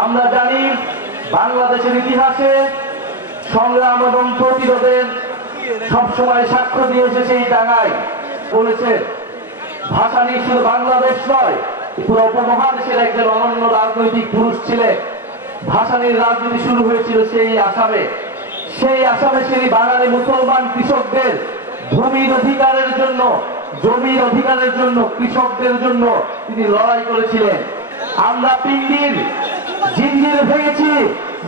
আমরা জানি বাংলাদেশের ইতিহাসে সংগ্রাম এবং প্রতিরোধের সবসময় সাক্ষ্য দিয়ে এসেছে এই টাঙ্গাইল। বলেছে ভাসানী শুধু বাংলাদেশ নয়, পুরো উপমহাদেশের একজন অনন্য রাজনৈতিক পুরুষ ছিলেন। ভাসানীর রাজনীতি শুরু হয়েছিল সেই আসামে। সেই বাঙালি মুসলমান কৃষকদের ভূমির অধিকারের জন্য, জমির অধিকারের জন্য, কৃষকদের জন্য তিনি লড়াই করেছিলেন। আমরা পিণ্ডির জিঞ্জির ভেঙেছি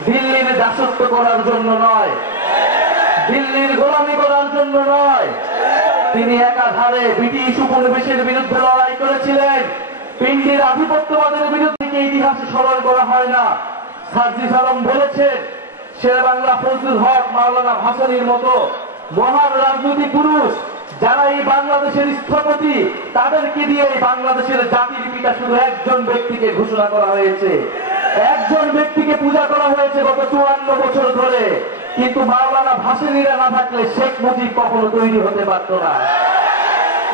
দিল্লির দাসত্ব করার জন্য নয়, দিল্লির গোলামি করার জন্য নয়। তিনি একাধারে ব্রিটিশ উপনিবেশের বিরুদ্ধে লড়াই করেছিলেন, পিণ্ডির আধিপত্যবাদের বিরুদ্ধে ইতিহাসে স্মরণ করা হয় না। সার্জিস আলম বলেছেন শেরেবাংলা ফজলুল হক, মাওলানা ভাসানীর মতো মহান রাজনৈতিক পুরুষ যারা এই বাংলাদেশের স্থপতি, তাদেরকে দিয়ে এই বাংলাদেশের জাতির পিতা শুধু একজন ব্যক্তিকে ঘোষণা করা হয়েছে, একজন ব্যক্তিকে পূজা করা হয়েছে গত 54 বছর ধরে। কিন্তু মাওলানা ভাসানীরা না থাকলে শেখ মুজিব কখনো তৈরি হতে পারত না।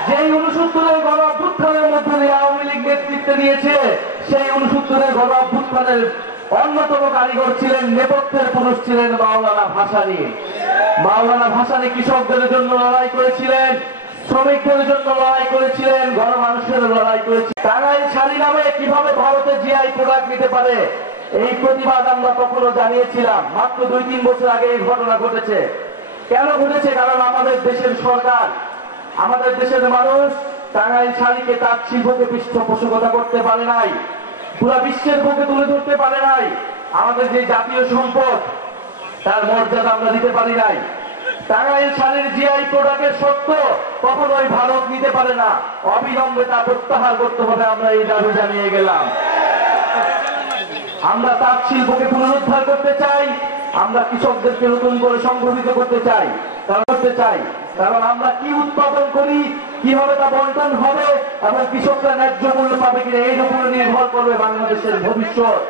যেই 69-এর গণ অভ্যুত্থানের মধ্যে দিয়ে আওয়ামী লীগ নেতৃত্ব দিয়েছে, সেই 69-এর গণ অভ্যুত্থানের অন্যতম কারিগর ছিলেন, নেপথ্যের পুরুষ ছিলেন মাওলানা ভাসানী। মাওলানা ভাসানী কৃষকদের জন্য লড়াই করেছিলেন, শ্রমিকদের জন্য লড়াই করেছিলেন, গণমানুষের লড়াই করেছিলেন। টাঙ্গাইল শাড়ি নামে কিভাবে ভারতে জিআই প্রোডাক্ট নিতে পারে, এই প্রতিবাদ আমরা কখনো জানিয়েছিলাম। মাত্র 2-3 বছর আগে এই ঘটনা ঘটেছে। কেন ঘটেছে? কারণ আমাদের দেশের সরকার, আমাদের দেশের মানুষ টাঙ্গাইল শাড়িকে, তাঁত শিল্পকে পৃষ্ঠপোষকতা করতে পারে নাই, পুরো বিশ্বের বুকে তুলে ধরতে পারে নাই। আমাদের যে জাতীয় সম্পদ, তার মর্যাদা আমরা দিতে পারি নাই। টাঙ্গাইল শাড়ির জিআই প্রোডাক্টের সত্য কখনোই ভারত নিতে পারে না। অবিলম্বে তা প্রত্যাহার করতে হবে, আমরা এই দাবি জানিয়ে গেলাম। আমরা তাঁত শিল্পকে পুনরুদ্ধার করতে চাই, আমরা কৃষকদেরকে নতুন করে সংগঠিত করতে চাই, কারণ আমরা কি উৎপাদন করি, কিভাবে তা বন্টন হবে এবং কৃষকরা ন্যায্য মূল্য পাবে কিনা, এর উপরে নির্ভর করবে বাংলাদেশের ভবিষ্যৎ।